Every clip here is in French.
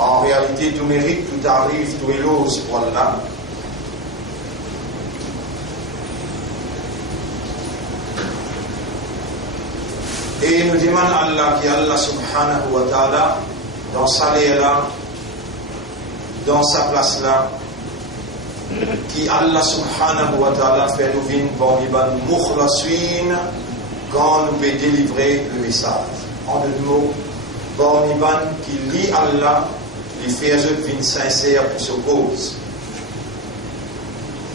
En réalité, tout mérite, tout arrive, tout éloge pour Allah. Et nous demandons à Allah, qui est Allah subhanahu wa ta'ala, dans sa là, dans sa place là, qui Allah subhanahu wa ta'ala fait nous venir pour les ban mukhlasin quand nous peut délivrer le message. En deux mots, pour les ban qui lit Allah, il fait un jeu sincère pour sa cause.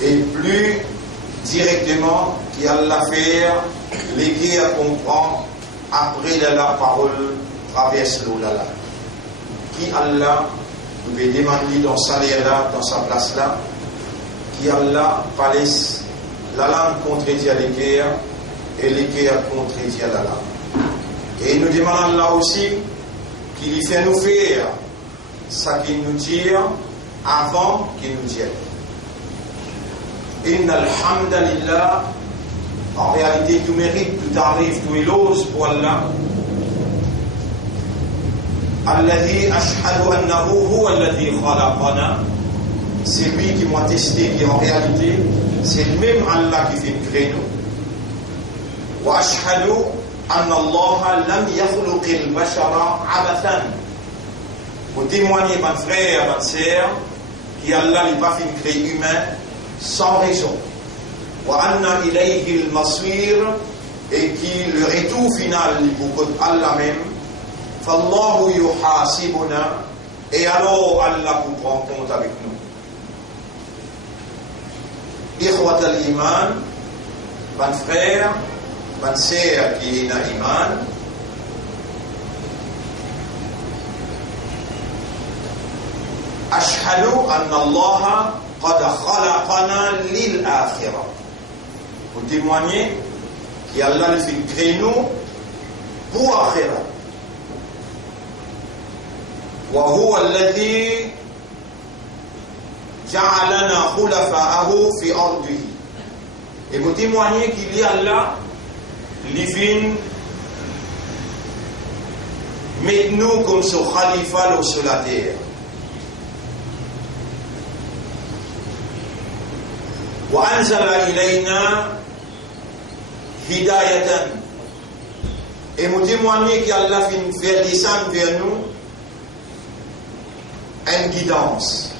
Et plus directement, qui Allah fait les à comprendre après la parole traverse l'Olala. Qui Allah nous veut demander dans sa là, dans sa place là, qui Allah laisse la langue contredit à l'équerre et l'équerre contredit à la langue. Et nous demandons là aussi qu'il fait nous faire ce qu'il nous dit avant qu'il nous dise. Inna alhamdulillah, en réalité tout mérite, tout arrive, tout éloge pour Allah. Alladhi ashhadu annahu huwa alladhi khalaqana. C'est lui qui m'a testé, qui en réalité, c'est le même Allah qui fait créer nous. Wa ashhadu anna Allah lam yakhluq al-bashara abathan. Pour témoigner, mon frère, ma sœur, qu'Allah n'a pas fait créer humain sans raison. Wa anna ilayhi al-masir, et qui le retour final pour Allah même. Fallahu yuhasibuna, et alors Allah vous prend compte avec nous. Ikhwat al-iman, mon frère, ma sœur qui est dans l'iman, ashhadu anna Allah qad khalaqana lil akhirah. Pour témoigner qu'Allah le fait créer nous pour akhirah. Wa huwa alladhi ja'alana khulafa'ahu fi ardihi. Et pour témoigner qu'il y a Allah, il vient mettre nous comme ce khalifa sur la terre. Wa anzala ilayna hidayatan. Et pour témoigner qu'Allah vient faire descendre vers nous une guidance.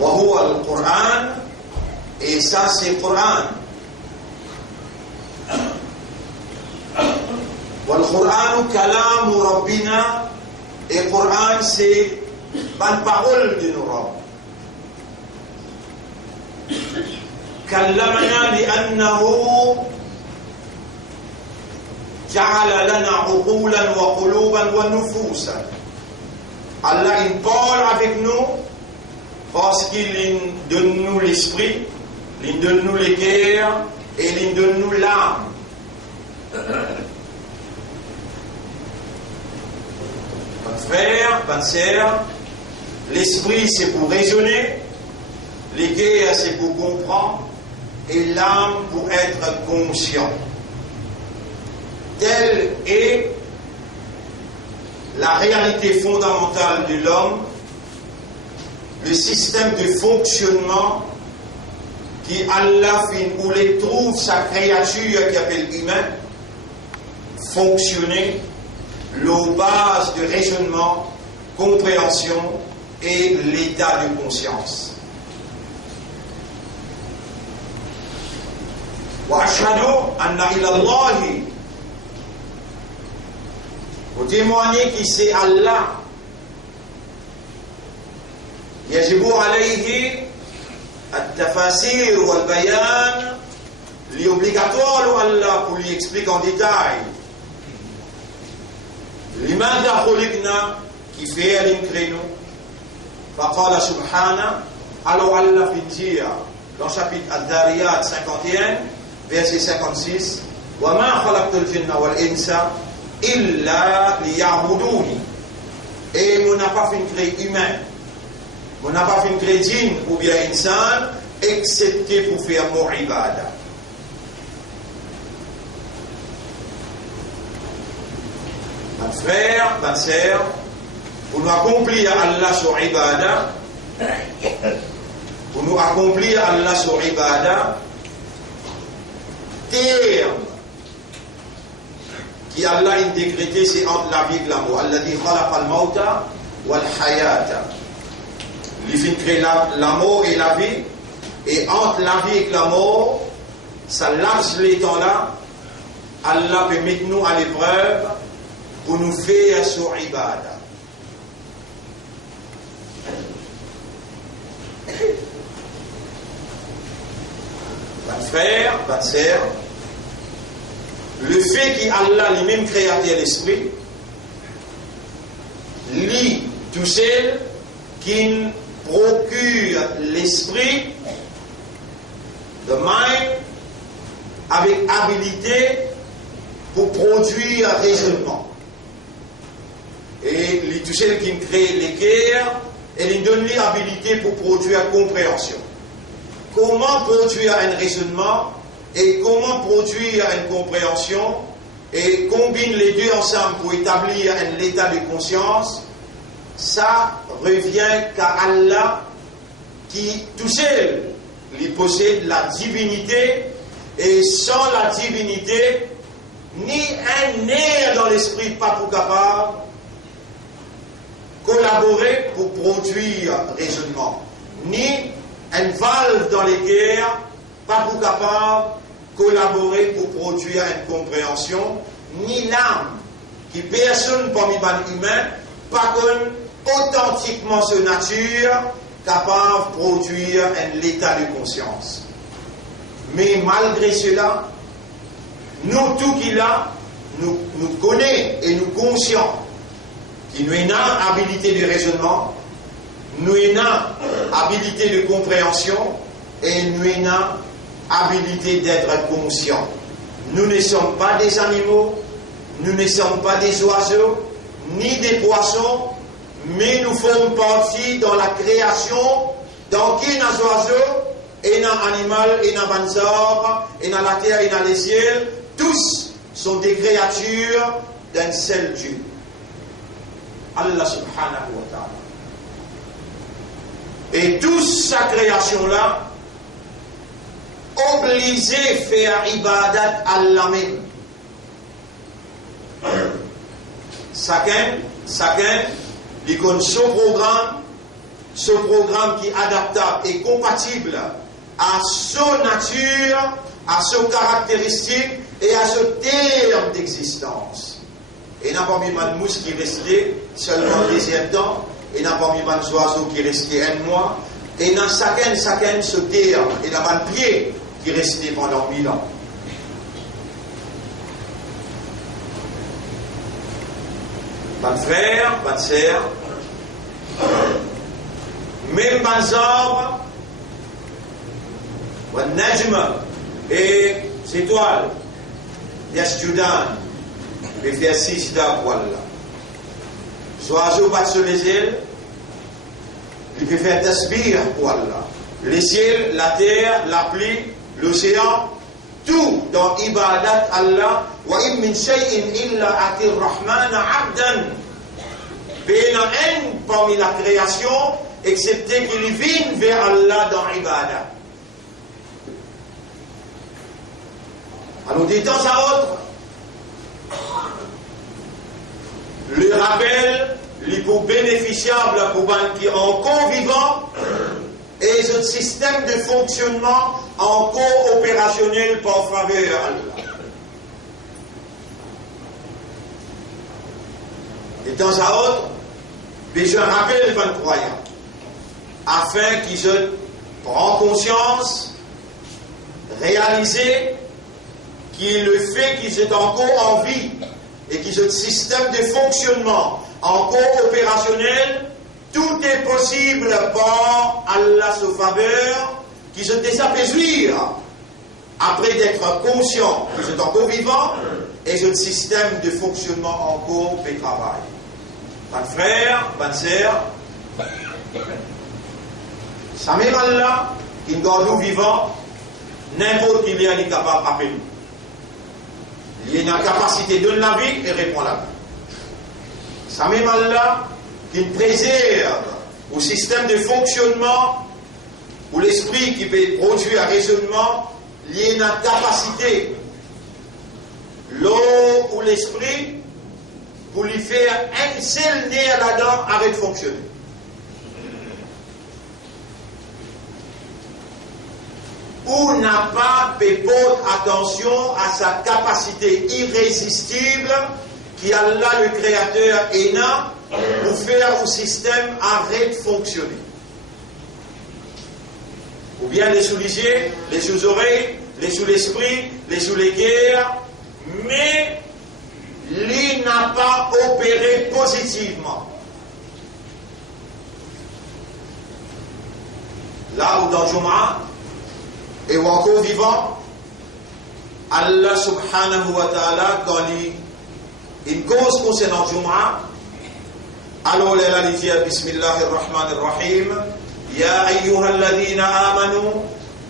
Wa huwa al-Qur'an, et ça c'est le Coran. Wal Qur'an kalam rabbina, et le Coran c'est la parole de nos rabbins. كلمنا لأنه جعل لنا عقولا وقلوبا ونفوسا. Allah il parle avec nous parce qu'il donne nous l'esprit, il donne nous les cœurs et il donne nous l'âme. Mon frère, ma sœur, l'esprit c'est pour raisonner, les cœurs c'est pour comprendre et l'âme pour être conscient. Telle est la réalité fondamentale de l'homme, le système de fonctionnement qui Allah fait où il trouve sa créature qui appelle humain fonctionner, la base de raisonnement, compréhension et l'état de conscience. Wa ashhadu anna ila Allahi, pour témoigner qui c'est Allah, yajibu alayhi at-tafasir wal bayan, li obligatoire Allah pour lui expliquer en détail limadha khuliqna, qui fait l'incréno. Faqala subhana, alors Allah fait dire dans le chapitre Ad-Dariyat 51 verset 56, wa ma khalaqtul jinna wal insa illa liya'buduni. Et on n'a pas fait créer humain, on n'a pas fait créer djinn ou bien insan, excepté pour faire mon ibada. Mon frère, ma sœur, pour nous accomplir Allah sur ibadah, pour nous accomplir Allah sur ibadah, terme qui Allah a décrété, c'est entre la vie et la mort. Alladhi khalaqa al-mawta wal-hayata. Il fait créer la mort et la vie, et entre la vie et la mort, ça lâche les temps-là, Allah peut mettre nous à l'épreuve pour nous faire sur ibadah. Mes frères, mes sœurs, le fait qu'Allah lui-même créateur l'esprit, lui tout seul qui procure l'esprit, the mind, avec habilité pour produire raisonnement. Et lui tout seul qui crée les guerres, et lui donne l'habilité pour produire compréhension. Comment produire un raisonnement et comment produire une compréhension et combine les deux ensemble pour établir un état de conscience, ça revient qu'à Allah qui tout seul lui possède la divinité, et sans la divinité ni un nerf dans l'esprit pas pour capable collaborer pour produire raisonnement, ni une valve dans les guerres pas pour capable collaborer pour produire une compréhension, ni l'âme qui personne parmi les humains pas comme authentiquement sa nature capable de produire un état de conscience. Mais malgré cela, nous tout qui là, nous connaissons et nous conscients qui nous avons habilité de raisonnement, nous avons habilité de compréhension et nous avons habilité d'être conscients. Nous ne sommes pas des animaux, nous ne sommes pas des oiseaux, ni des poissons, mais nous faisons partie dans la création, dans qui n'a oiseaux, et dans l'animal, et dans l'arbre, et dans la terre, et dans les ciels, tous sont des créatures d'un seul Dieu. Allah subhanahu wa ta'ala. Et toute sa création-là, obligé à faire ibadat à Allah même. Chacun, il connaît ce programme qui est adaptable et compatible à son nature, à son caractéristique et à ce terme d'existence. Et n'a pas mis de mousse qui restait seulement un deuxième temps, et n'a pas mis de oiseau qui restait un mois, et dans chacun ce terme, et n'a pas de pied qui restait pendant 1000 ans. Mes frères, mes sœurs, même mes arbres, les najma et les étoiles, les students, les faire 6 d'Akwalla. Les oiseaux battent sur les ailes, ils peuvent faire tasbih pour Allah. Les ciels, la terre, la pluie, l'océan, tout dans ibadat Allah. Wa in min shay'in illa atir rahman abdan. Il y a un parmi la création, excepté qu'il vienne vers Allah dans ibadat. Alors, de temps à autre, le rappel, les pour bénéficiables pour qui encore vivant, et ce système de fonctionnement encore opérationnel par faveur Allah. De temps à autre, je rappelle les croyants, afin qu'ils se prennent conscience, réaliser qu'il le fait qu'ils sont encore en vie et qu'ils ont un système de fonctionnement encore opérationnel, tout est possible par Allah sa faveur, qu'ils se désapésuir après d'être conscients qu'ils sont encore vivants et ce système de fonctionnement encore fait travail. Mes frères, mes sœurs, ça même Allah qui nous garde nous vivants, n'importe qui est capable d'appeler nous. Il y a une capacité de la vie et répond à la vie. Ça même Allah qui préserve au système de fonctionnement où l'esprit qui peut produire un raisonnement lié à la capacité, l'eau ou l'esprit, pour lui faire un seul nez là-dedans avec fonctionner. Ou n'a pas porté attention à sa capacité irrésistible qui Allah le Créateur est là pour faire au système arrête de fonctionner. Ou bien les sous les yeux, les sous oreilles, les sous l'esprit, les sous les guerres, mais il n'a pas opéré positivement. Là où dans Jum'a, et ou encore vivant, Allah subhanahu wa ta'ala, quand une cause concernant Jum'a, alors il a dit Bismillahirrahmanirrahim, Ya ayyuhalladhina amanu,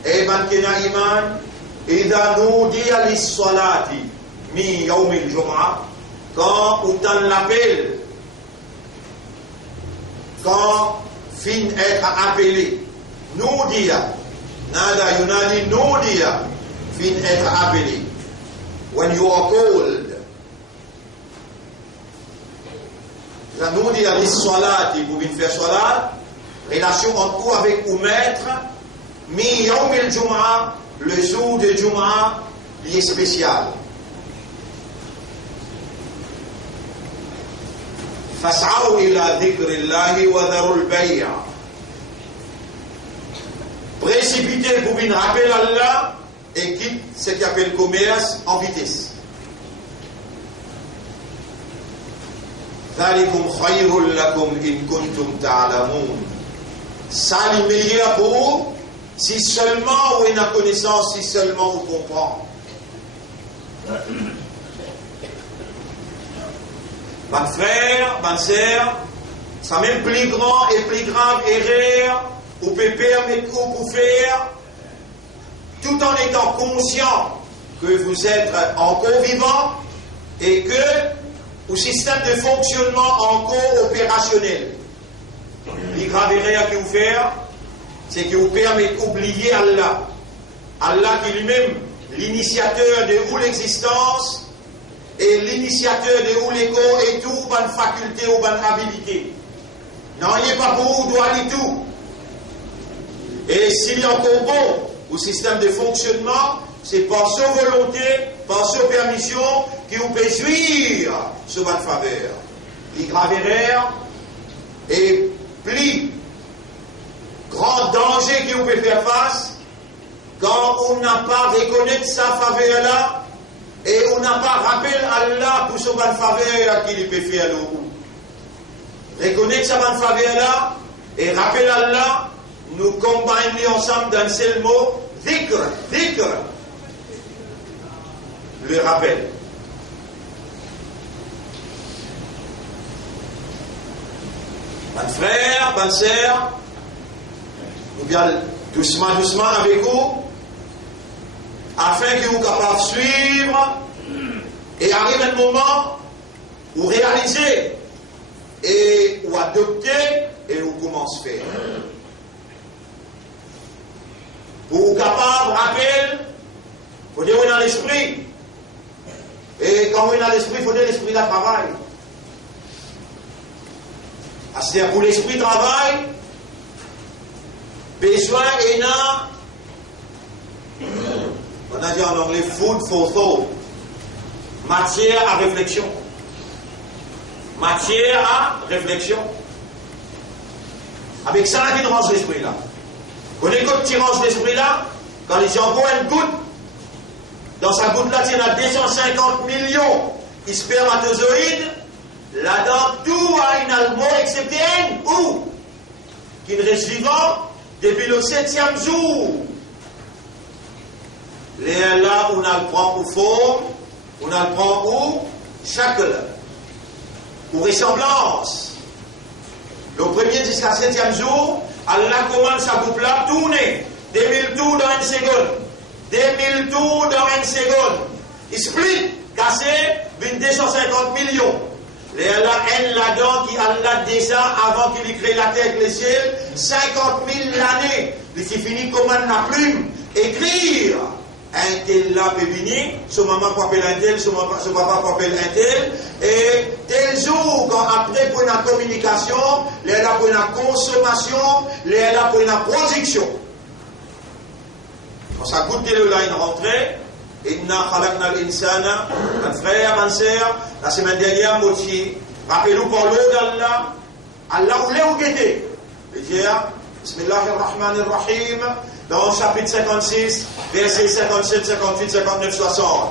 Eman kina iman, Ida nudiya lis-salati, mi yawmil Jum'a, quand on l'appelle, quand fin être appelé, nudiya, Nada yunadi nudiya, fin être appelé. When you are called, la nudiya lis-salati, pour venir faire salat, relation entre vous avec ou maître, mi yawmil Jum'a, le jour de Jum'a, il est spécial. Fas'aw ila dhikrillahi wa dharul bay'. Précipitez pour venir rappeler Allah et quitte ce qu'on appelle commerce en vitesse. Dhalikum khayrun lakum in kuntum ta'lamun. Ça est meilleur pour vous si seulement vous avez la connaissance, si seulement vous comprenez. Mon frère, ma sœur, ça même plus grand et plus grave erreur ou peut permettre ou pour faire, tout en étant conscient que vous êtes encore vivant et que le système de fonctionnement encore opérationnel. Les graves erreurs que vous faites, c'est que vous permettez d'oublier Allah. Allah qui lui-même, l'initiateur de où l'existence, et l'initiateur de où l'écho et tout, bonne faculté ou bonne habilité. Non, il n'est pas pour vous, doit aller tout. Et s'il y a encore bon au système de fonctionnement, c'est par sa volonté, par sa permission, qui vous peut jouir sur votre faveur. Les graves erreurs et plus grand danger qui vous peut faire face quand on n'a pas reconnu sa faveur là et on n'a pas rappelé Allah pour sa bonne faveur qu'il peut faire le reconnaître sa bonne faveur là et rappeler Allah, nous combinons ensemble d'un seul mot, dhikr, le rappel. Mon frère, bonne sœur, nous bien doucement avec vous, afin que vous soyez capables de suivre et arrive un moment où réaliser et où adopter et où commencer à faire. Pour vous capable de rappeler, il faut dire oui dans l'esprit. Et quand oui dans l'esprit, il faut dire l'esprit de travail. C'est-à-dire pour l'esprit de travail, besoin et on a dit en anglais food for thought, matière à réflexion. Matière à réflexion. Avec ça, qui range l'esprit là. Vous écoutez qui range l'esprit là, quand les gens boivent une goutte, dans sa goutte là, il y en a 250 millions de spermatozoïdes, là-dedans, tout a une allemande excepté une, ou qui ne reste vivant depuis le 7e jour. Les là, on a le prend pour forme, on a le prend pour chacle, pour ressemblance. Le premier jusqu'à 7e jour, Allah commence à couper là, tourner 2000 tours dans une seconde. 2000 tours dans une seconde. Il split, cassé, 250 millions. Les Allah haine là-dedans qui Allah déjà avant qu'il crée la terre et les ciels, 50 000 années. Il s'est fini comme la plume, écrire. Un tel là peut venir, son maman peut appeler un tel, son papa peut appeler un tel, et tel jour, quand après pour la communication, les là pour la consommation, les là pour la production. Quand ça coûte de là une rentrée, Inna khalaqna l'insana, un frère, ma sœur, la semaine dernière, Moti, rappelez-vous par l'eau d'Allah, Allah voulait vous guetter. Et dire, Bismillahirrahmanirrahim, dans le chapitre 56, versets 57, 58, 59, 60.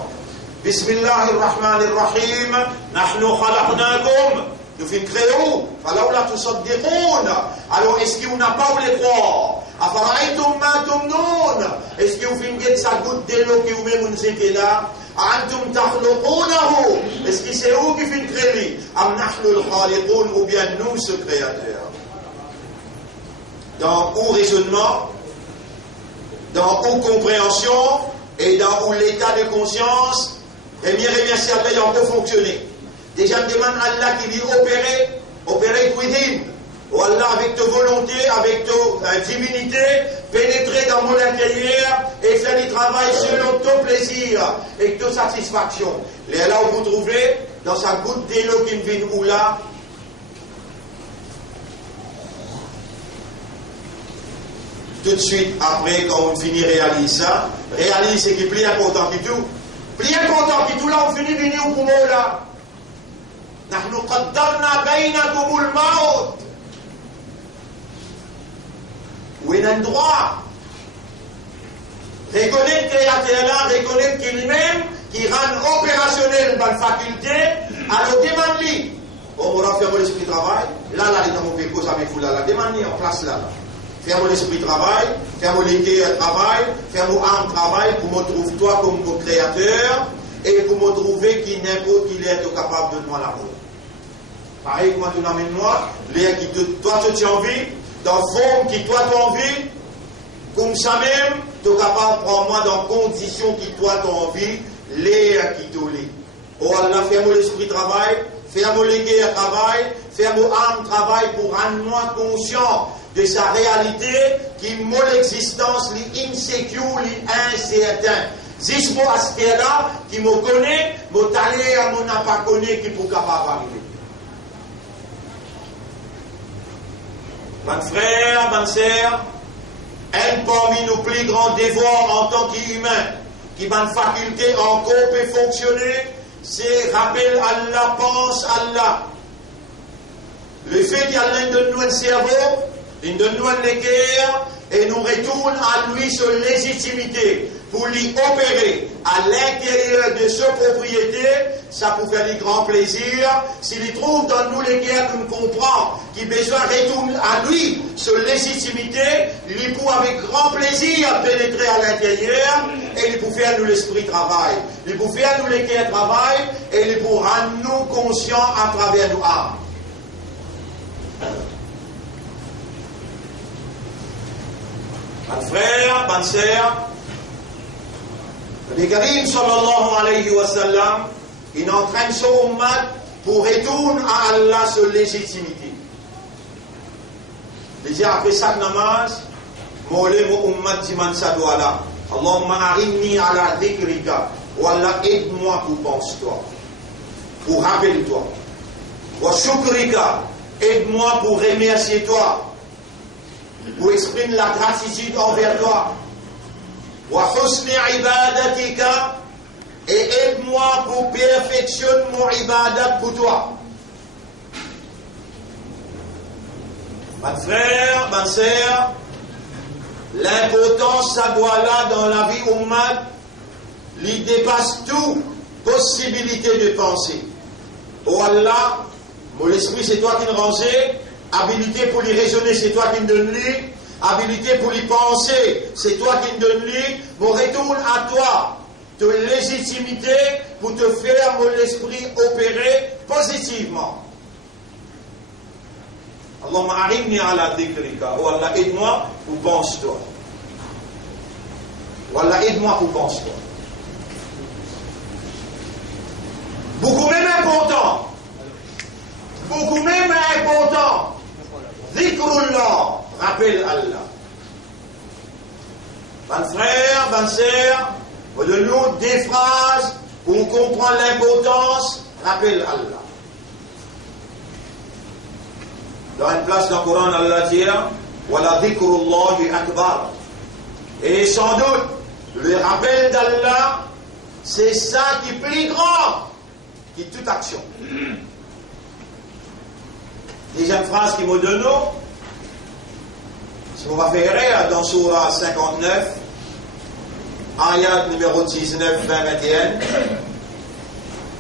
Bismillahirrahmanirrahim, Nahnu khalaqnakum, nous fin créons, falaoula tusaddiqoun. Alors, est-ce que vous n'avez pas voulu croire? Afara'aytum ma tumnun. Est-ce que vous finissez sa goutte de l'eau que vous-même vous étiez là? Antum takhluqunahu. Est-ce que c'est vous qui finissez créer? Am nahnu al-khaliqun, ou bien nous, ce créateur? Dans où raisonnement, dans où compréhension, et dans où l'état de conscience, et bien si Allah on peut fonctionner. Déjà, on demande à Allah qui dit opérer within. Ou Allah, avec ta volonté, avec ta divinité, pénétrer dans mon intérieur et faire du travail selon ton plaisir et ta satisfaction. Et là, vous trouvez, dans sa goutte d'eau qui vient où là, tout de suite après, quand on finit de réaliser ça, réalise ce qui est plus important que tout. Plus important que tout, là, on finit de venir au poumon là. نحن قدرنا بينكم الموت. Où est un droit? Reconnaître le créateur là, reconnaître qu'il même, qui rend opérationnel une faculté, alors demande-lui. On va faire l'esprit de travail. Là, il est dans mon péco, ça me fout là. Demande-lui en place là. Faire mon esprit de travail, faire mon légué travail, faire mon âme travail pour me trouver toi comme mon créateur et pour me trouver qui n'importe qui est capable de moi l'amour. Pareil, comment tu n'amènes moi, l'air qui toi tu as envie, dans la forme qui toi tu as envie, comme ça même, tu es capable de prendre moi dans les conditions qui toi tu as envie, l'air qui te lit. Oh Allah, fais mon esprit de travail, fais mon légué travail, fais mon âme travail pour rendre moi conscient de sa réalité qui mon existence, l'insécure, l'incertain. Si moi à ce là qui me connaît, mon talé à mon n'a pas connu qui pour capable d'arriver. Mon frère, ma sœur, un parmi nos plus grands devoirs en tant qu'humain, qui m'a une faculté encore peut fonctionner, c'est rappel Allah, pense Allah. Le fait qu'il y a l'un de nous un cerveau, il donne nous un équerre et nous retourne à lui sur légitimité pour lui opérer à l'intérieur de sa propriété, ça peut faire du grand plaisir. S'il trouve dans nous l'équerre qu'on comprend, qui besoin retourne à lui sur légitimité, il peut avec grand plaisir pénétrer à l'intérieur et il peut faire nous l'esprit travail. Il peut faire nous l'équerre travail et il peut rendre nous conscients à travers nos âmes. Mon frère, ma sœur, le Karim sallallahu alayhi wa sallam, il entraîne son ummat pour retourner à Allah sur légitimité. Déjà après chaque namaz, molé mon ummat diman sa doa là. Allahumma arinni ala dhikrika. Wallah, aide-moi pour penser-toi, pour rappeler-toi. Wa shukrika, aide-moi pour remercier toi, pour exprimer la gratitude envers toi. Wa husni ibadatika, et aide-moi pour perfectionner mon ibadat pour toi. Mon frère, ma sœur, l'importance ça doit là dans la vie ummat, il dépasse toute possibilité de penser. Oh Allah, mon esprit c'est toi qui me rangeais, habilité pour y raisonner c'est toi qui me donnes lui, habilité pour y penser c'est toi qui me donnes lui, mon retourne à toi de légitimité pour te faire mon esprit opérer positivement. Allahumma arinni ala dhikrika. Oh Allah, aide-moi pour pense-toi. Oh Allah, aide-moi pour pense-toi. Beaucoup même important, beaucoup même important. Dhikrullah, rappelle Allah. Bonne frère, bonne sœur, de nous des phrases où on comprend l'importance, rappelle Allah. Dans une place dans le Coran, Allah dit Wala dhikrullahi akbar. Et sans doute, le rappel d'Allah, c'est ça qui est plus grand que toute action. Deuxième phrase qui me donne, si on va faire dans Surah 59, ayat numéro 19, 20, 21,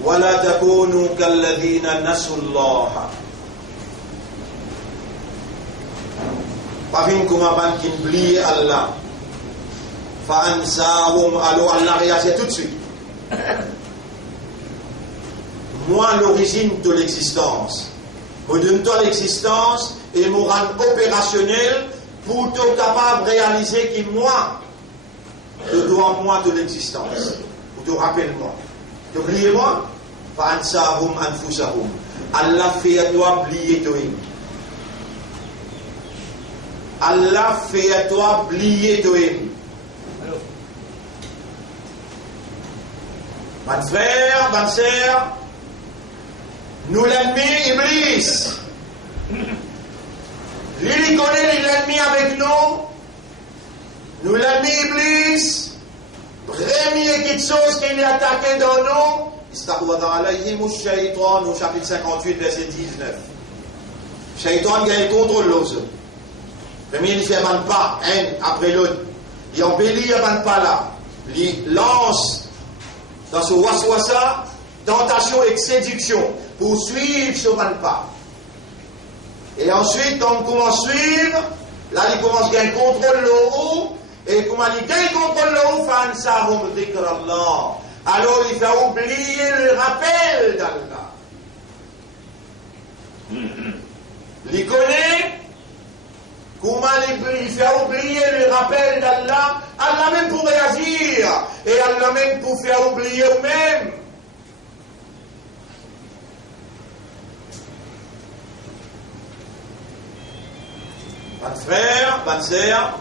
Wala takunu kalladhina nasullaha. Pas une comme un qui oublie Allah. Fa'ansahum, alors Allah réagit tout de suite. Moi, l'origine de l'existence, me donne-toi l'existence et me rend opérationnel pour te capable de réaliser que moi, je dois moi de l'existence. Pour te rappeler moi. T'oubliez-moi? Fa'ansahum anfusahum. Allah fait à toi oublier toi. Allah fait à toi oublier toi. Mon frère, bonne sœur, nous l'ennemi Iblis. Lui connaît l'ennemi avec nous. Nous l'ennemi Iblis. Première quelque chose qu'il a attaqué dans nous. Istahwada alayhim shaytan au chapitre 58, verset 19. Shaytan gagne contre l'autre. Premier, il fait un pas, un après l'autre. Il embellit un pas là. Il lance dans ce waswasa, tentation et séduction, pour suivre ce pas. Et ensuite, on commence à suivre, là, il commence à gagner contrôle le haut, et comment il gagne contrôle le haut, fansahum dhikrallah. Alors, il va oublier le rappel d'Allah. Il connaît comment il fait oublier le rappel d'Allah, Allah même pour réagir, et Allah même pour faire oublier eux-mêmes. Mon frère, ma sœur,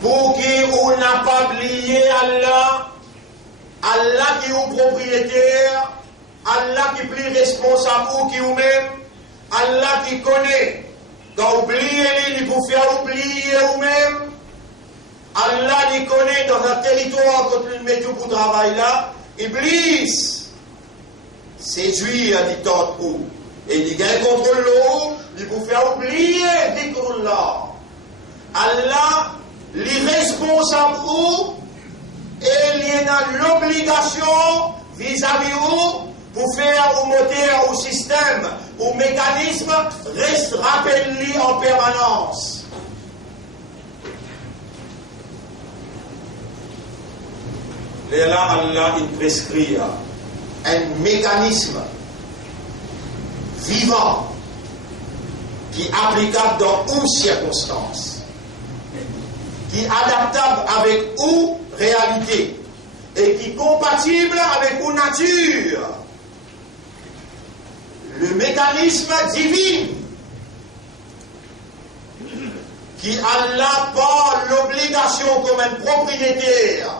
pour qu'on n'a pas oublié Allah, Allah qui est propriétaire, Allah qui est plus responsable qui vous-même, Allah qui connaît. Quand oubliez il vous faire oublier vous-même. Allah les connaît dans un territoire que tu mets tout pour travail là. Iblis séduit à dit où. Et il gagne contre l'eau, il vous faire oublier dhikrullah. Allah les responsable où et il a l'obligation vis-à-vis où pour faire au moteur, au système, au mécanisme, reste rappelé en permanence. Et là, Allah, il prescrit un mécanisme vivant qui est applicable dans une circonstance, qui est adaptable avec une réalité et qui est compatible avec une nature. Le mécanisme divin qui Allah pas l'obligation comme un propriétaire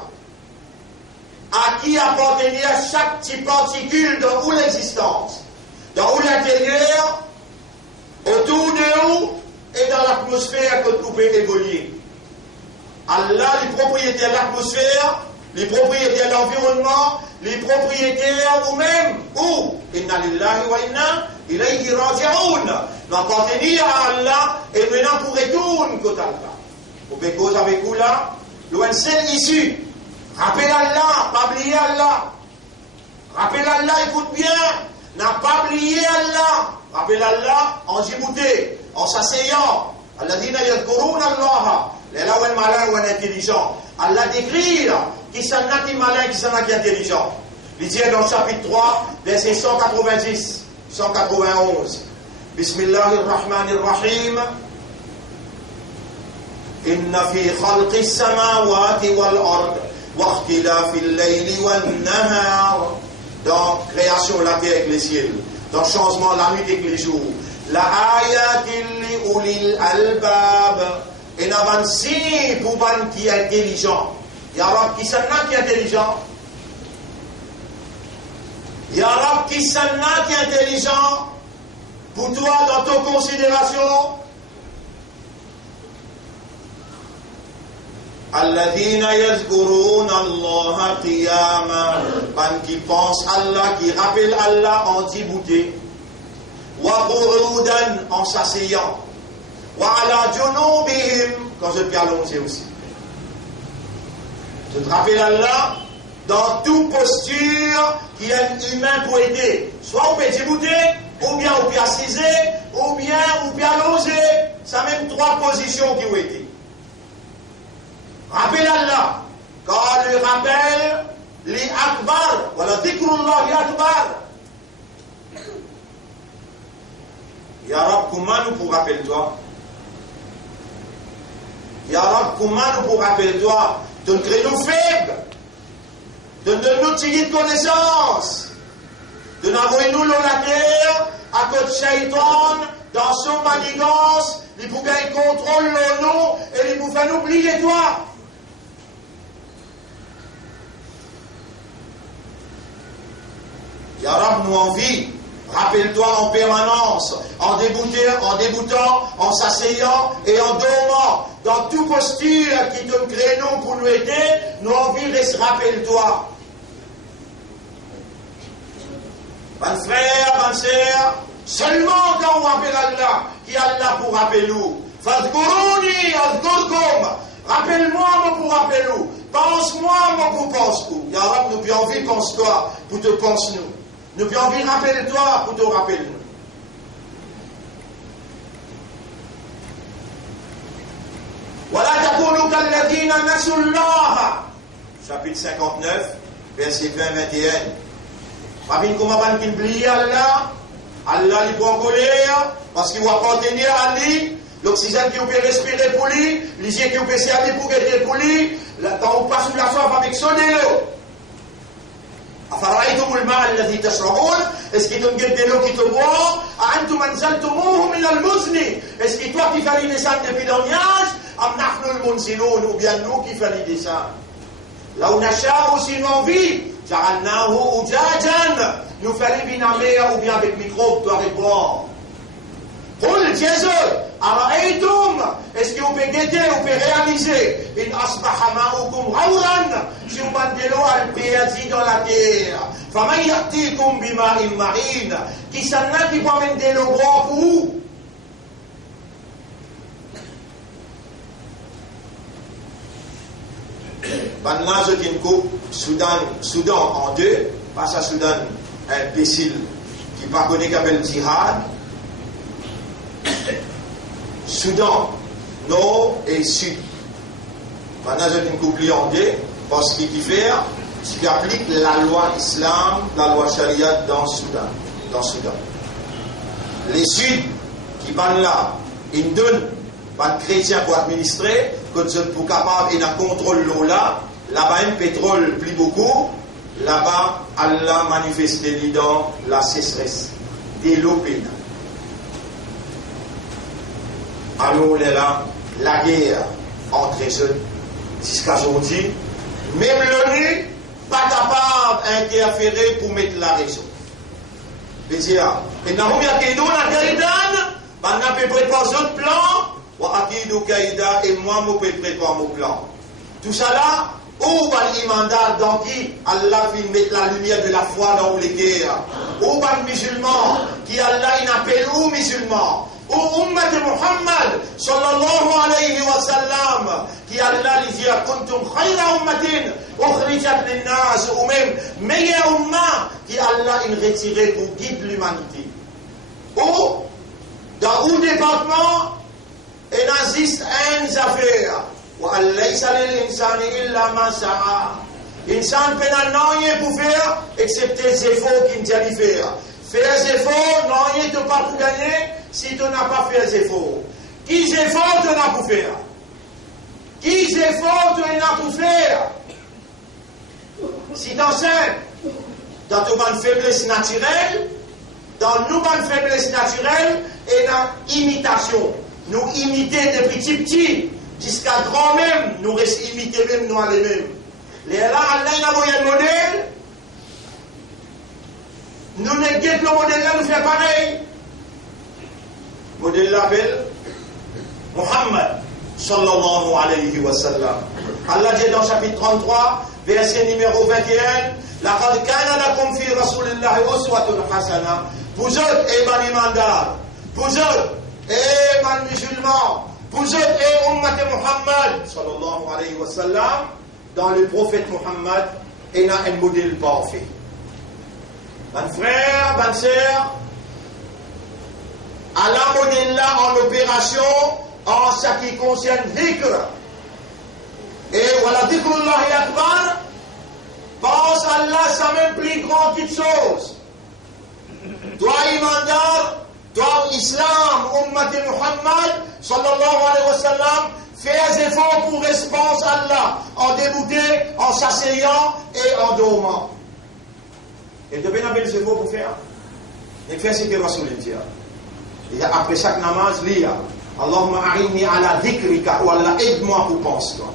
à qui appartenait chaque petite particule dans l'existence, dans l'intérieur, autour de nous et dans l'atmosphère que nous pouvons évoluer. Allah, les propriétaires de l'atmosphère, les propriétaires de l'environnement, les propriétaires nous-mêmes, ou inna lillahi wa inna ilayhi raji'un. Nous appartenons à Allah et maintenant pour retourner côté Allah. Vous pouvez causer avec vous là, loin de seul issue. Rappelez Allah, pas oublier Allah. Rappelez Allah, écoute bien, n'a pas oublié Allah. Rappelez Allah en Djibouti, en s'asseyant. Alladhina yadhkuruna Allah. Les là où est malin ou est intelligent. Allah décrit qui s'en a qui malin, qui s'en a qui intelligent. Il dit dans le chapitre 3, verset 190, 191. Bismillahirrahmanirrahim. Inna fi khalqis samawati wal ard wa ikhtilafil layli wan nahar. Dans création de la terre et les ciels. dans le changement de la nuit et les jours. La ayatil li ulil albab. Et n'avanci pour ban qui est intelligent. Yarab qui s'en a qui est intelligent. Yarab qui s'en a qui est intelligent. Pour toi, dans tes considérations. Alladhina yazkuruna Allah qiyama. Ban qui pense Allah, qui rappelle Allah en dibouté. Wa qu'udan en s'asseyant. Wa ala junubihim quand je peux allonger aussi. Je te rappelle Allah dans toute posture qui est humain pour aider. Soit on peut débouter, ou bien on peut assiser, ou bien on peut allonger. C'est même trois positions qui ont été. Rappelle Allah. Quand le rappelle, li akbar, voilà, dhikrullah li akbar. Ya Rab, comment nous pour rappelle-toi? Ya Rab, comment nous pour rappelle-toi? Donne-nous faibles. Donne-nous tigres de connaissance. Donne-nous la terre à côté de Shaitan, dans son manigance, il pouvait contrôler le nom et il pouvait nous oublier toi. Ya Rab, nous envie. Rappelle-toi en permanence, en déboutant, en s'asseyant et en dormant, dans toute posture qui donne créneau pour nous aider, nous envie de rappelle-toi. Mon frère, ma sœur, seulement quand on rappelle Allah, qui est Allah pour rappeler nous. Fadhkuruni azkurkum. Rappelle-moi, moi pour rappeler nous. Pense-moi, moi pour pense-nous. Ya Rab, nous avons envie de pense-toi, pour te pense-nous. Nous avons envie de rappeler-toi pour te rappeler. Voilà takunu kalladhina nasullah. Chapitre 59, verset 20-21. Rabin comment va qu'il oublie Allah? Allah il prend en colère parce qu'il va contenir à lui l'oxygène qui peut respirer pour lui, les yeux qui peut servir pour guetter pour lui. Quand on passe sous la soif avec son délo. أفرأيتم الماء الذي تشربون est-ce qu'il donne de l'eau qui te boit أأنتم أنزلتموه من المزن est-ce que toi qui fais descendre depuis le nuage أم نحن المنزلون ou bien nous qui faisons descendre لو نشاء si nous envie جعلناه أجاجا nous faisons binamer ou bien avec microbe toi répondre قل Jésus أرأيتم est-ce que vous pouvez guetter, vous pouvez réaliser إن أصبح ماؤكم غورا si vous mettez l'eau à le dans la terre فمن يأتيكم بماء معين qui s'en a qui peut amener l'eau pour vous maintenant je dis une coupe Soudan en deux pas ça Soudan imbécile qui ne connaît qu'avec le djihad Soudan, nord et sud. Maintenant, j'ai une couple en deux, parce qu'il fait, ce qui applique la loi islam, la loi charia dans Soudan. Les sud, qui van là, ils donnent pas de chrétiens pour administrer, quand ils sont capables et ils contrôlent l'eau là, là-bas, un pétrole plus beaucoup, là-bas, Allah manifeste dans la sécheresse de l'eau pénale. Alors on est là, la guerre entre les jeunes, jusqu'à aujourd'hui, même l'ONU pas capable d'interférer pour mettre la raison. C'est-à-dire, et nous avons dit dans la Gaïdan, on a préparé d'autres plans, et moi, je peux préparer mon plan. Tout ça là, où va l'imandal dans qui Allah vient mettre la lumière de la foi dans les guerres? Où va le musulman qui Allah il appelle aux musulmans? Ou ummat Muhammad sallallahu alayhi wa sallam qui Allah lui dit kuntum khayra ummatin ukhrijat lin-nas ou même meilleure umma qui Allah il retiré pour guider l'humanité. Ou dans un département il existe une affaire wa laysa lil-insani illa ma sa'a. Insan peut rien pour faire excepté les efforts qu'il doit faire. Faire des efforts, non rien de pas pour gagner si tu n'as pas fait des efforts. Quels efforts tu n'as pour faire? Quels efforts tu n'as pour faire? Si tu enseignes dans ton faiblesse naturelle, dans nos bonnes faiblesses naturelles et dans l'imitation. Nous imiter depuis petit, jusqu'à grand même, nous restons imiter même nous les mêmes. Et là, Allah a envoyé un modèle. Nous néguons le modèle là, nous faisons pareil. Le modèle l'appelle Muhammad sallallahu alayhi wa sallam. Allah dit dans chapitre 33, verset numéro 21, لَقَدْ كَانَ لَكُمْ فِي رَسُولِ اللَّهِ أُسْوَةٌ حَسَنَةٌ. Vous autres, les imandats, vous autres, les musulmans, vous autres, les ummat Muhammad sallallahu alayhi wa sallam, dans le prophète Muhammad, il y a un modèle parfait. Mes frères, mes sœurs, Allah modèle là en opération en ce qui concerne dhikr. Et voilà, dhikrullahi akbar, pense Allah, ça même plus grand qu'une chose. Toi, imandar, toi, islam, ummat Muhammad, sallallahu alayhi wa sallam, fais des efforts pour réponse à Allah, en débouté, en s'asseyant et en dormant. Et de bien belles efforts pour faire. Et faire ce que Rasoul dit. Et après chaque namaz, lia, Allahumma a'inni ala dhikrika, ou Allah aide-moi pour penser toi.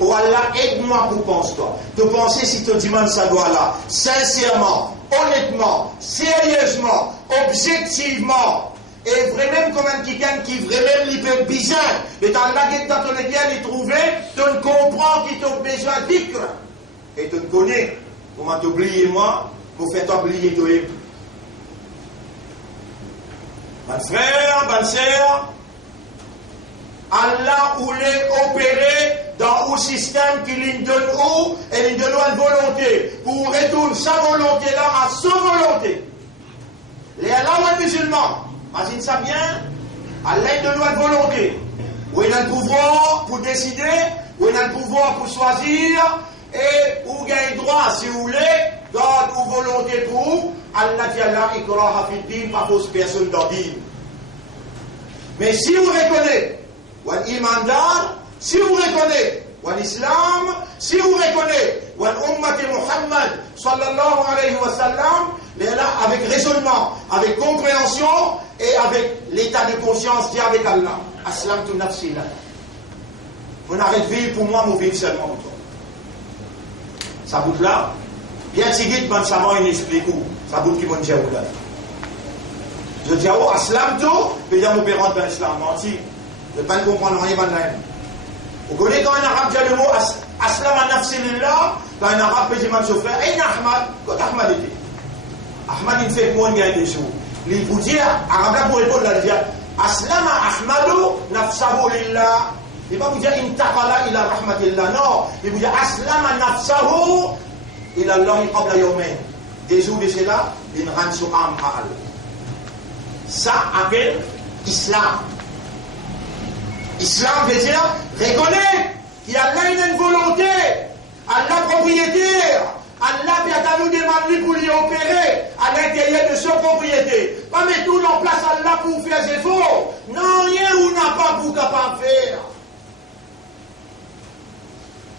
Ou Allah aide-moi pour penser toi. De penser si tu demandes ça doit là, sincèrement, honnêtement, sérieusement, objectivement. Et vraiment comme un quelqu'un qui vraiment libère bizarre. Et dans la guette dans lequel il trouvait, tu comprends qu'il t'a besoin d'ikr. Et tu connais. Comment t'oublier moi, pour faire t'oublier toi. Mes frères, mes sœurs, Allah voulait opérer dans un système qui lui donne où et lui donne une volonté. Pour retourner sa volonté là à sa volonté. Les Allah musulmans, imagine ça bien, Allah donne une volonté. Où il a le pouvoir pour décider, où il a le pouvoir pour choisir, et où il a le droit, si vous voulez, dans une volonté pour vous, Allah dit Allah, ikraha fi din, pas fausse personne dans din. Mais si vous reconnaissez, ou l'imandar, si vous reconnaissez, ou l'islam, si vous reconnaissez, ou l'ummat Muhammad, sallallahu alayhi wa sallam, mais là, avec raisonnement, avec compréhension, et avec l'état de conscience, dit avec Allah, aslam tu nafsi là. Vous n'arrêtez de vivre pour moi, vous vivez seulement pour toi. Ça bout là, bien tigit, ben ça m'a une explique où, ça bout qui m'a dit où là. Je dis, oh, aslam tout, puis il y a mon pérant dans l'islam, menti. Je ne peux pas comprendre rien, ben vous connaissez quand un arabe dit le mot aslam an nafsi lillah, quand un arabe dit man chauffeur, et Ahmad, quand Ahmad était. Ahmad, il fait moins bien des jours. Il vous dit, arabe là pour répondre là, il dit, aslam Ahmadou nafsahu lillah. Il ne va pas vous dire intaqala ila rahmatillah, non. Il vous dit aslam nafsahu ila Allah qabla yawmain. Des jours de cela, il rend son âme à Allah. Ça appelle islam. Islam veut dire reconnaître qu'il y a là une volonté, Allah propriétaire, Allah peut nous demander pour lui opérer à l'intérieur de son propriété. Pas mettre tout en place Allah pour faire des efforts. Non, rien ou n'a pas pour capable faire.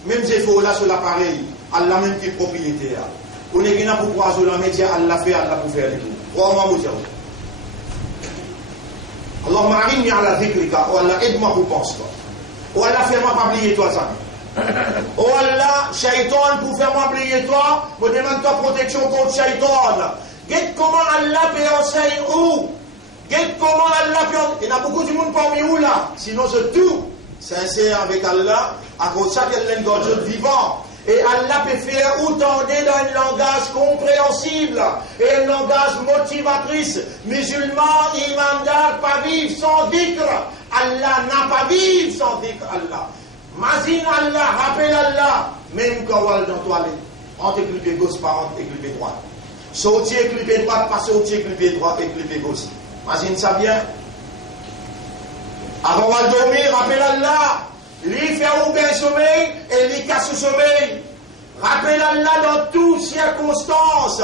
Même des efforts là sur l'appareil, Allah même qui est propriétaire. On est là pour pouvoir sur la média, Allah fait, Allah pour faire les tout. Crois-moi, mon Dieu. Allahumma a'inni ala dhikrika, oh Allah, aide-moi pour penser toi. Oh Allah, fais-moi pas oublier toi ça. Oh Allah, shaitan, pour faire moi oublier toi, me demande ta protection contre shaitan. Guette comment Allah peut enseigner où. Guette comment Allah peut enseigner. Il y a beaucoup de monde parmi où là. Sinon c'est tout. Sincère avec Allah, à cause de ça qu'il y a un Dieu vivant. Et Allah peut faire autant dans un langage compréhensible et un langage motivatrice. Musulman, imandar, pas vivre sans dhikr. Allah n'a pas vivre sans dhikr Allah. Mazine Allah, rappelle Allah. Même quand on est dans la toilette, entre éclipé gauche par entre éclipé droite. Sauter éclipé droite, pas sauter éclipé droite, éclipé gauche. Imagine ça bien. Avant de dormir, rappelle Allah. Lui fait ou bien sommeil et lui casse le sommeil. Rappelle Allah dans toutes circonstances.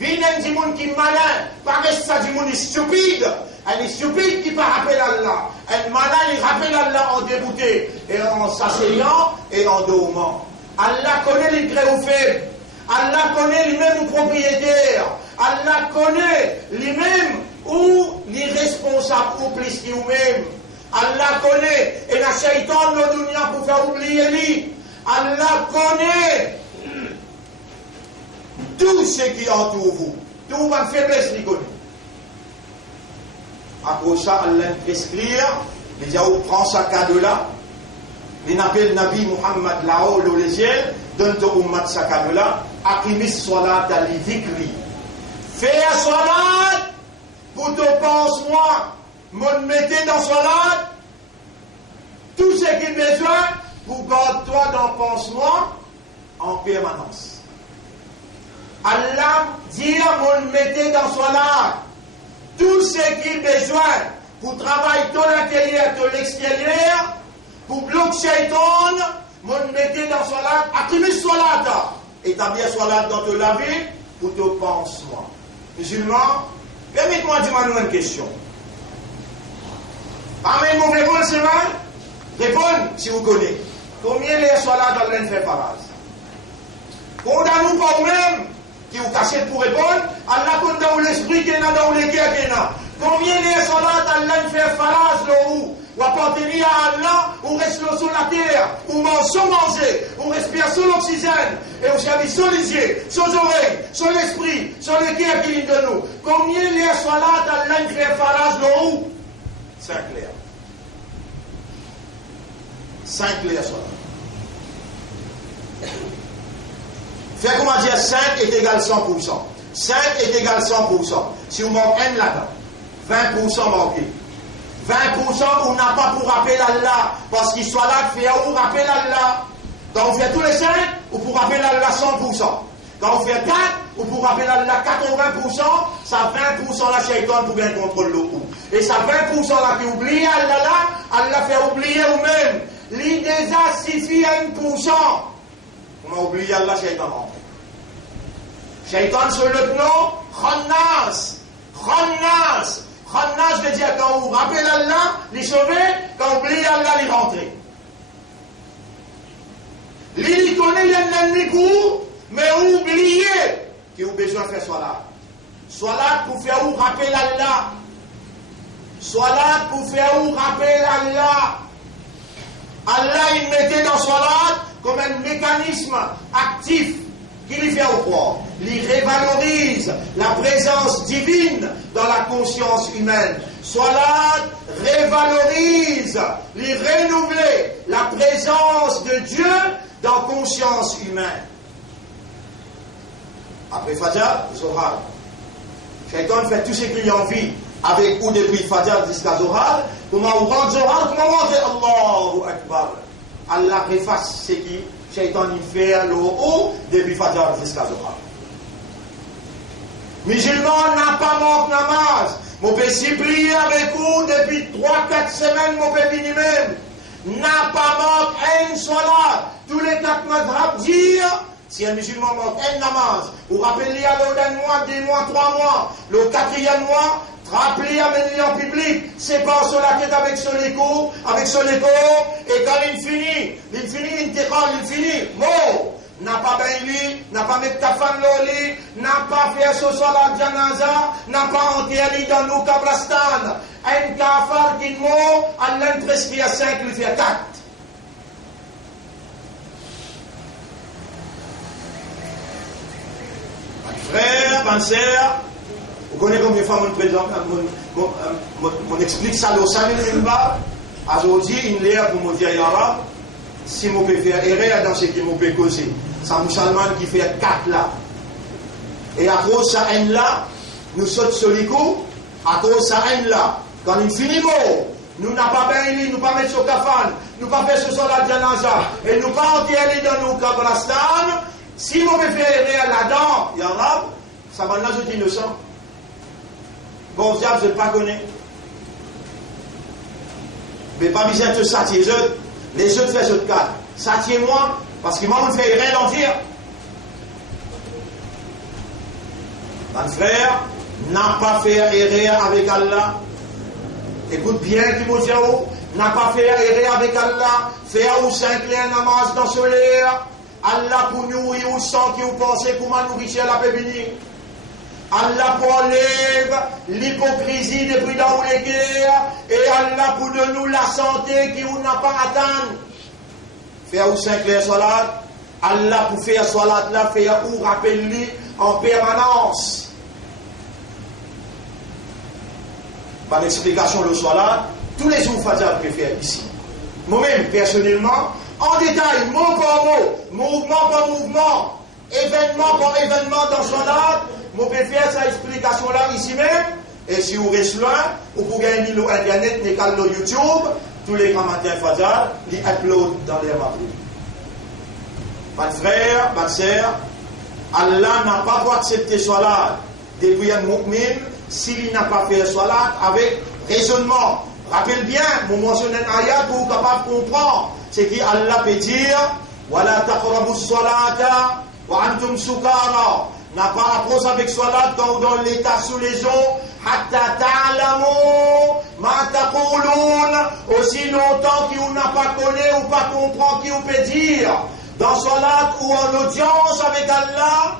Viens du monde qui est malin, paraît ça du monde stupide. Elle est stupide qui ne rappelle Allah. Elle malin, il rappelle Allah en débouté et en s'asseyant et en dormant. Allah connaît les grés ou faibles. Allah connaît les mêmes propriétaires. Allah connaît lui-même ou les responsables ou plus que nous-mêmes. Allah connaît et la shaitan nous donne pour faire oublier lui. Allah connaît tout ce qui entoure vous. Tout votre faiblesse, il connaît. Après ça, Allah prescrit, il dit, on prend sa cadeau-là, il appelle Nabi Muhammad là-haut, le ciel, donne ton ummat sa cadeau-là, akimis salat al-dhikri. Fais un salat pour te pense-moi, me mettez dans salat, tout ce qui est besoin, pour garde-toi dans pense-moi en permanence. Allah dit, me mettez dans salat, tout ce qui est besoin pour travailler ton intérieur, ton extérieur, pour bloquer Shaitan, me mettez dans salat, activer salat, établir salat dans ton la vie, pour te pense-moi. Musulmans, permettez-moi de demander une question. Amen, vous répondez, c'est mal? Répondez si vous connaissez. Combien les salats d'Allah fait parage? Condamnez-nous pas vous-même, qui vous cachez pour répondre, Allah condamne l'esprit qui est dans les guerres qui est là. Combien les salats d'Allah fait parage là où? Ou appartenir à Allah, ou reste sur la terre, ou mange sans manger, ou respire sur l'oxygène, et on servit sur les yeux, sur les oreilles, sur l'esprit, sur les cœurs qui viennent de nous. Combien les salats d'Allah fait parage là où? 5 clairs. 5 clairs salats. Fait comment dire 5 est égal 100%. 5 est égal 100%. Si on manque un là-dedans, 20% manqué. 20% on n'a pas pour rappeler Allah, parce qu'il soit là, fait ou rappeler Allah. Quand on fait tous les 5, ou pour rappeler Allah 100%. Quand on fait 4, ou pour rappeler Allah 80%, ça 20% la shaitan pour bien contrôler le coup. Et ça 20% là qui oublie Allah là, Allah fait oublier vous-même. L'idée ça suffit à 1%. On a oublié Allah shaitan. Shaitan sur le nom, Khannas. Khannas. Khannas veut dire quand vous rappelez Allah, les sauver, quand vous oubliez Allah, les rentrer. L'île connaît l'ennemi coup, mais oubliez que vous avez besoin de faire salat. Salat pour faire vous rappeler Allah. Salat pour faire vous rappeler Allah. Allah, il mettait dans salat comme un mécanisme actif qui lui fait croire. Il révalorise la présence divine dans la conscience humaine. Salat révalorise, il renouvelle la présence de Dieu dans la conscience humaine. Après Fajr, Zohar. Shaitan fait tout ce qu'il a envie avec ou depuis Fajr jusqu'à Zohar. Comment on rentre Zohar, comment on dit Allahu Akbar. Allah efface ce qui Shaitan y fait le haut depuis Fajr jusqu'à Zohar. Musulman n'a pas manqué namaz. Mon peut prier avec vous depuis 3-4 semaines, mon peut minimum. N'a pas manqué une salat. Tous les 4 madhab dire, si un musulman manque un namaz, vous rappelez à l'eau d'un mois, 2 mois, 3 mois, le 4e mois, rappelez à mener en public, c'est pas sur la tête avec son écho, et quand il finit, il finit, mot. N'a pas béni, n'a pas mis kafan loli, n'a pas fait ce salat janaza, n'a pas enterré dans nos kablastan. Un kafar qui mot, Allah prescrit à 5, il fait 4. Frère, ma sœur, vous connaissez combien de fois mon présente, mon explique ça au Samuel Mba, aujourd'hui, il est là pour me dire, Yara, si je peux faire erreur dans ce qui me peut causer. C'est un musulman qui fait 4 là. Et à cause de ça, là, nous sautons sur les coups, à cause de ça, là, quand il finit mot, nous n'avons pas béni, nous pas mettre sur kafan, nous pas faire ce soir la janaza, et nous pas enterrer dans nos kabbalastan, si vous me faire erreur là-dedans, il y en a, ça va là, je suis innocent. Bon, diable, je ne pas connais. Mais pas besoin de s'attirer les autres. Les autres font ce cas. S'attirez-moi, parce qu'ils m'ont fait rien d'en dire. Mon frère, n'a pas fait erreur avec Allah. Écoute bien qui me dit, n'a pas fait erreur avec Allah. Faire ou 5 namaz dans ce l'air. Allah pour nous, ou sans qui vous pensez comment nous richer la pébinie. Allah enlève l'hypocrisie depuis dans les guerres et Allah pour de nous la santé qui nous n'a pas atteint. Faire ou 5 heures salat, Allah pour faire salat là, faire ou rappeler en permanence. Par l'explication le salat, tous les jours Fajr peut faire ici. Moi-même, personnellement, en détail, mot par mot, mouvement par mouvement, événement par événement dans salat, je peux faire cette explication-là ici même. Et si vous restez loin, vous pouvez gagner sur Internet, sur YouTube, tous les grands matins Fajr, les upload dans les matrices. Mes frères, mes sœurs, Allah n'a pas pour accepter salat depuis un mu'min s'il n'a pas fait salat avec raisonnement. Rappelle bien, vous mentionnez un ayat pour vous capable de comprendre. C'est qu'Allah peut dire Wala taqrabu salata wa antum sukara. N'a pas approche avec salat quand dans l'état sous les eaux. Hatta ta'lamu ma taqulun. Aussi longtemps qu'il n'a pas connu ou pas comprend qu'il peut dire. Dans salat ou en audience avec Allah,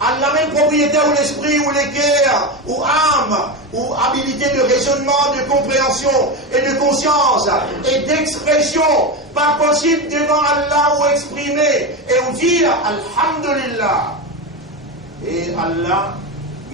Allah même propriétaire ou l'esprit ou les cœurs ou âme ou habilité de raisonnement, de compréhension et de conscience et d'expression, pas possible devant Allah ou exprimer et ou dire Alhamdulillah. Et Allah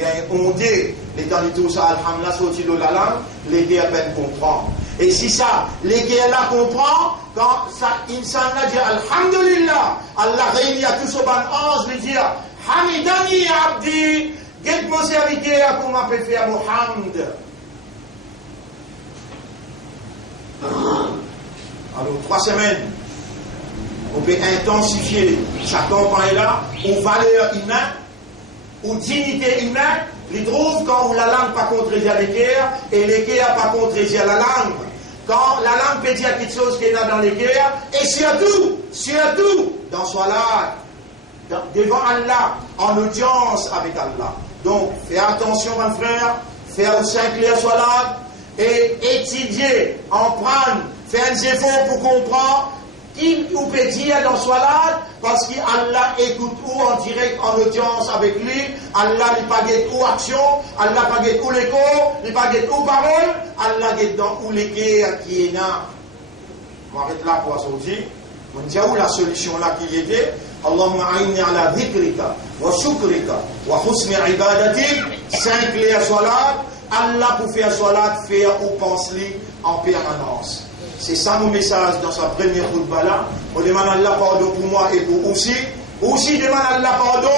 a honté l'état de tout ça, Alhamdulillah, sorti de la langue, les guerres peuvent comprendre. Et si ça, les guerres là comprend, quand ça, insan là dit Alhamdulillah, Allah réunit à tous au ban ange, lui dire Hamidani Abdi, get mon serviteur pour m'appeler faire Mohammed. Alors, 3 semaines, on peut intensifier sa campagne-là, aux valeurs humaines, aux dignités humaines, les trouve quand la langue pas contredire l'équerre et l'équerre pas contredire la langue. Quand la langue peut dire quelque chose qu'il y a dans l'équerre, et surtout, dans salat, devant Allah, en audience avec Allah. Donc, fais attention, mon frère, faire 5 heures salat, et étudier, en prendre, faire des efforts pour comprendre qui ou peut dire dans salat, parce qu'Allah écoute ou en direct, en audience avec lui, Allah n'est pas guette ou action, Allah pas guette ou l'écho, il pas guette ou parole, Allah guette dans ou l'équerre qui est là. On arrête là pour sortir. On dit où la solution là qui était, Allahumma a'inni ala dhikrika wa shukrika wa husni ibadatik, 5 heures salat, Allah pour faire salat, faire ou pense-lui en permanence. C'est ça mon message dans sa première khutbah là. On demande Allah pardon pour moi et pour aussi. Aussi demande Allah pardon,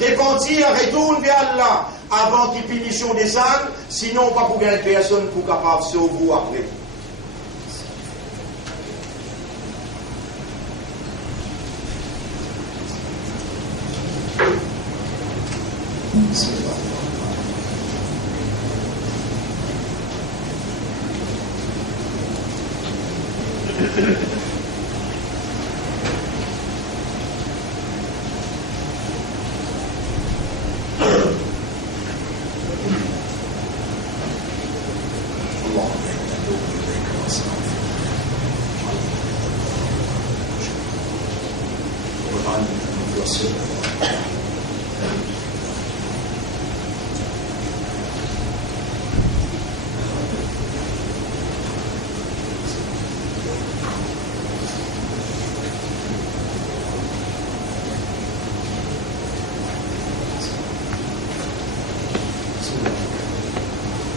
repentir, retourne vers Allah avant qu'il punisse des âmes, sinon pas pour gagner personne pour capable de sauver après.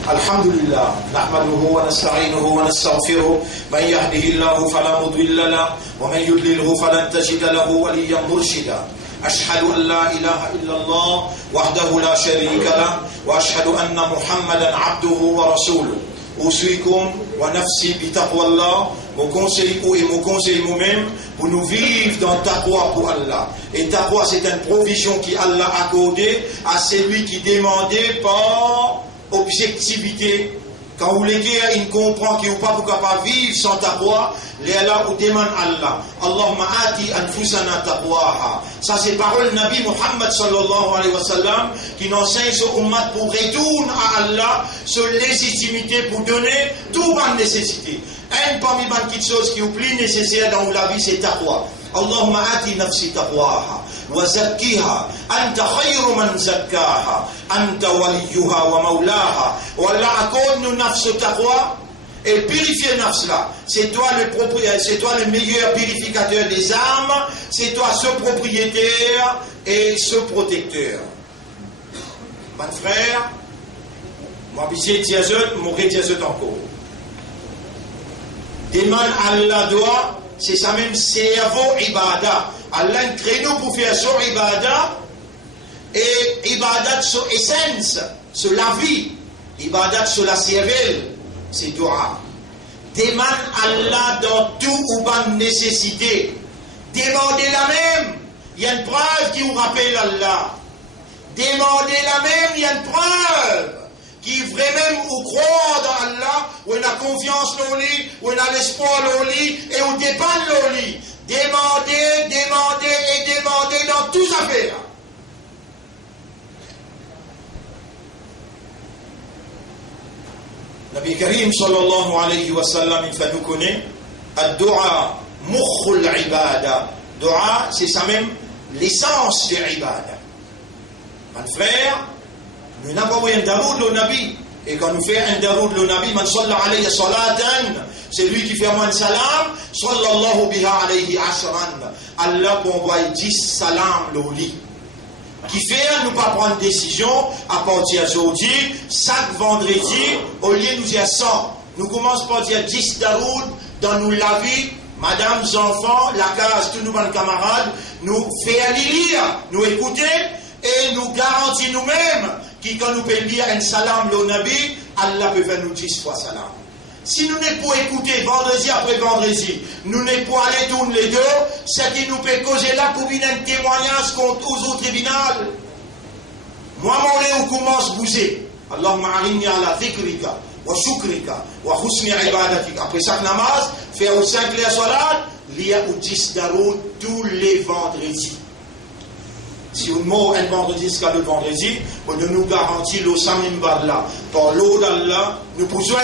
الحمد لله نحمده ونستعينه ونستغفره من يهده الله فلا مضل له ومن يضلله فلن تجد له وليا مرشدا أشهد أن لا إله إلا الله وحده لا شريك له وأشهد أن محمدا عبده ورسوله أوصيكم ونفسي بتقوى الله mon conseil et mon conseil moi-même pour nous vivre dans taqwa pour Allah. Et taqwa c'est une provision qui Allah a accordée à celui qui demandait par objectivité. Quand vous les guerres, il comprend qu'il n'est pas capable de vivre sans taqwa, là où demande Allah. Allahumma ati anfusana taqwaha. Ça c'est parole Nabi Muhammad sallallahu alayhi wa sallam qui nous enseigne ce ummat pour retourner à Allah, sur légitimité pour donner toute bonne nécessité. Un parmi les petites choses qui est plus nécessaire dans la vie, c'est taqwa. Allahumma ati nafsi taqwaha. وزكها أنت خير من زكاها أنت وليها ومولاها ولا أكون نفس تقوى. Et purifier nafs là, c'est toi le propriétaire, c'est toi le meilleur purificateur des âmes, c'est toi ce propriétaire et ce protecteur. Mon frère, moi bisé diazot, mon diazot encore. Demande Allah doit, c'est ça même cerveau ibada. Allah crée nous pour faire son ibada et ibadat sur essence, sur la vie, ibadat sur la cervelle. C'est dua. Demande Allah dans tout ou pas nécessité. Demandez la même. Il y a une preuve qui vous rappelle Allah. Demandez la même. Il y a une preuve qui vraiment vous croit dans Allah, où on a confiance dans lui, où on a l'espoir dans lui et où on dépend dans lui. Demandez, demandez et demandez dans toutes affaires. Nabi Karim sallallahu alayhi wa sallam, il fait nous connaître, ad-du'a mukhul ibada. Dua, c'est ça même l'essence de l'ibada. Mon frère, nous n'avons pas un daroud le Nabi. Et quand nous faisons un daroud le Nabi, man salla alayhi salatan, c'est lui qui fait un salam, sallallahu biha alayhi ashran. Allah envoie 10 salam le lit. Qui fait nous pas prendre décision à partir d'aujourd'hui, chaque vendredi, au lieu de nous dire 100, nous commençons par dire 10 daroud dans nous la vie, madame, enfants, la case, tous nos camarades, nous faisons lire, nous écouter et nous garantir nous-mêmes que quand nous pouvons lire un salam le Nabi, Allah peut faire nous 10 fois salam. Si nous n'êtes pas écouter vendredi après vendredi, nous n'êtes pas aller tourner les deux, c'est qui nous peut causer là pour un témoignage contre aux autres tribunaux. Moi, mon commence à bouger. Allahumma arinni ala dhikrika, wa shukrika, wa husni ibadatika. Après chaque namaz, faire au 5 les salat, lire au 10 daroud tous les vendredis. Si on mort un vendredi jusqu'à le vendredi, on nous garantit le samim là. Par l'eau d'Allah, nous pouvons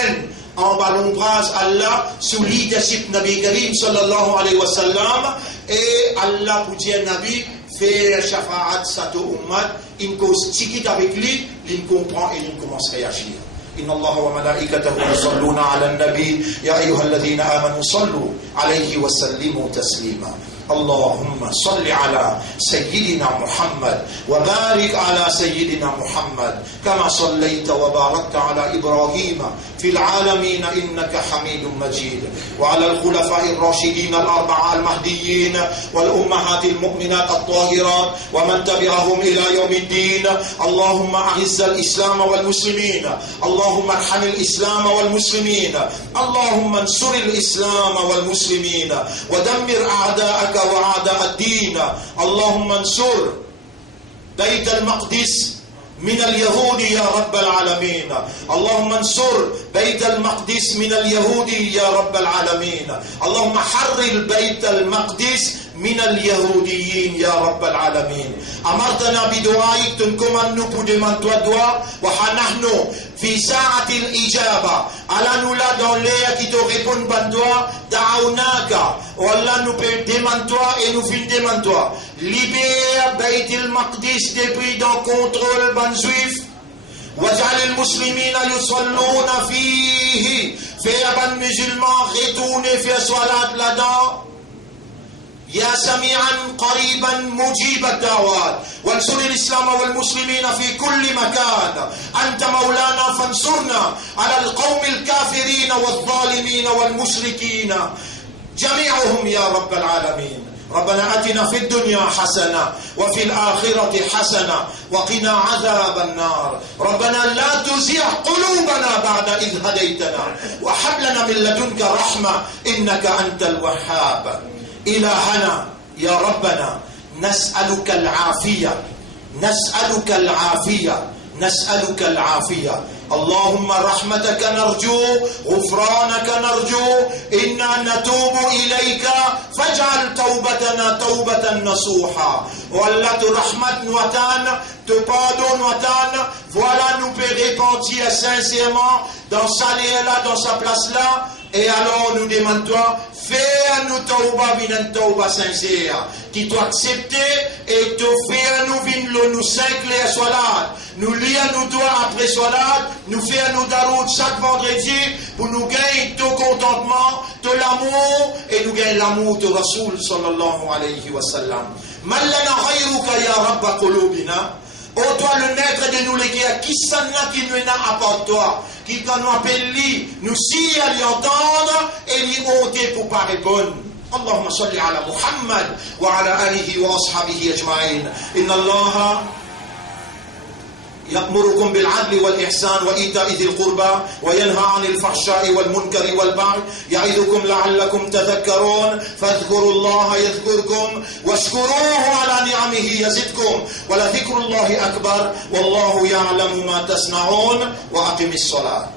en ballon-bras Allah sous leadership Nabi Karim sallallahu alayhi wa sallam et Allah pour dire Nabi faire shafa'at sato ummat il cause tikit avec lui il comprend et il commence à réagir. إن الله وملائكته يصلون على النبي يا أيها الذين آمنوا صلوا عليه وسلموا تسليما اللهم صل على سيدنا محمد وبارك على سيدنا محمد كما صليت وباركت على إبراهيم في العالمين إنك حميد مجيد وعلى الخلفاء الراشدين الأربعة المهديين والأمهات المؤمنات الطاهرات ومن تبعهم إلى يوم الدين اللهم أعز الإسلام والمسلمين اللهم ارحم الإسلام والمسلمين اللهم انصر الإسلام والمسلمين ودمر أعداءك وأعداء الدين اللهم انصر بيت المقدس من اليهود يا رب العالمين اللهم انصر بيت المقدس من اليهود يا رب العالمين اللهم حرر بيت المقدس من اليهوديين يا رب العالمين أمرتنا بدعائك تنكم أن نبود من تودوا ونحن في ساعة الإجابة على نولا دون ليا كي تريبون بندوا دعوناك والله نبود من توا et nous fin de toi libère بيت المقدس depuis dans contrôle ban juif واجعل المسلمين يصلون فيه faire ban musulmans retourner faire salat là-dedans يا سميعا قريبا مجيب الدعوات وانصر الإسلام والمسلمين في كل مكان أنت مولانا فانصرنا على القوم الكافرين والظالمين والمشركين جميعهم يا رب العالمين ربنا آتنا في الدنيا حسنة وفي الآخرة حسنة وقنا عذاب النار ربنا لا تزغ قلوبنا بعد إذ هديتنا وهب لنا من لدنك رحمة إنك أنت الوهاب إلهنا يا ربنا نسألك العافية نسألك العافية نسألك العافية اللهم رحمتك نرجو غفرانك نرجو إنا نتوب إليك فاجعل توبتنا توبة نصوحا والله رحمة وتان pardon voilà nous peut repentir sincèrement dans sa lieu là dans sa place là Et alors nous demandons, fais à nous tauba vinan tauba sincère, qui doit accepter et te faire nous vin nous 5 les solat, nous lire nous doigts après solat, nous faire nous darout chaque vendredi pour nous gagner ton contentement, ton l'amour et nous gagner l'amour de Rasoul sallallahu alayhi wa sallam. Mallana khayruka ya rabba qulubina. Ô toi le maître de nous léguer, qui s'en a qui nous n'a à part toi, qui quand nous appelle lui, nous si à lui entendre et lui ôter pour pas répondre. اللهم صل على محمد وعلى آله وأصحابه أجمعين إن الله يأمركم بالعدل والإحسان وإيتاء ذي القربى وينهى عن الفحشاء والمنكر والبغي يعظكم لعلكم تذكرون فاذكروا الله يذكركم واشكروه على نعمه يزدكم ولذكر الله أكبر والله يعلم ما تصنعون وأقم الصلاة